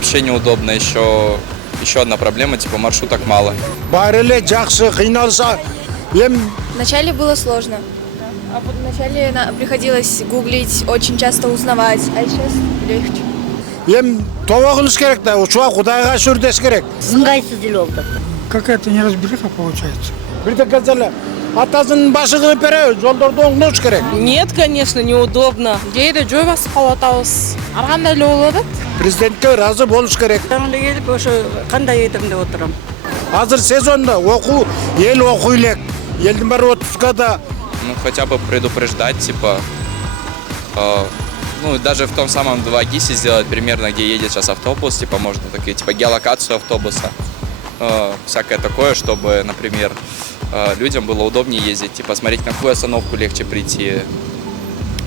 вообще неудобно. Еще одна проблема, типа маршруток мало. Вначале было сложно. А вот вначале приходилось гуглить, очень часто узнавать, а сейчас легче. ыңғайсыз ел oldu. Какая-то неразбериха получается. Нет, конечно, неудобно. Кейде жөө басып қалып атабыз. Аргандай эле болуп атат. Президентке разы болуш керек. Жаңында келіп, ошо кандай этем деп отурам. Азыр сезонда ел окуй элек. Элдин баары отпуска да. Ну, хотя бы предупреждать, типа, ну, даже в том самом 2GIS сделать примерно, где едет сейчас автобус, типа, можно такие, типа, геолокацию автобуса, всякое такое, чтобы, например, людям было удобнее ездить, типа, смотреть, на какую остановку легче прийти,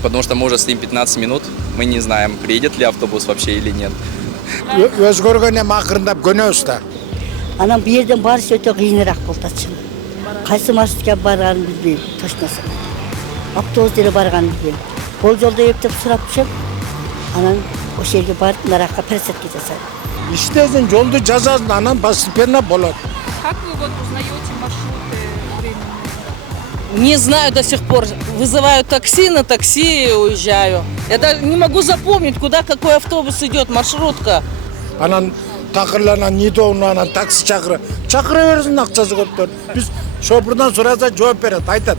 потому что мы уже стоим 15 минут, мы не знаем, приедет ли автобус вообще или нет. Өзгөргөнө макырындап көнөбүз да. Анан бу жерден барыш өтө кыйыныраак болду чын. Кайсы маршрутка барганын билбейм, точносы. Автобус деле барганын билбейм. Бул жолдо эптеп сурап жүрөм. Анан ошол жерге барып наракка пересадка жасайм. Иштесин жолду жазасын, анан постепенно болот. Как вы вот узнаете маршруты временно? Не знаю до сих пор. Вызываю такси, на такси уезжаю. Я даже не могу запомнить, куда какой автобус идет, маршрутка. Анан такырланан нидоуну анан такси чакыра берсин, акчасы көптөр. Биз шопурдан сураса жооп берет, айтат.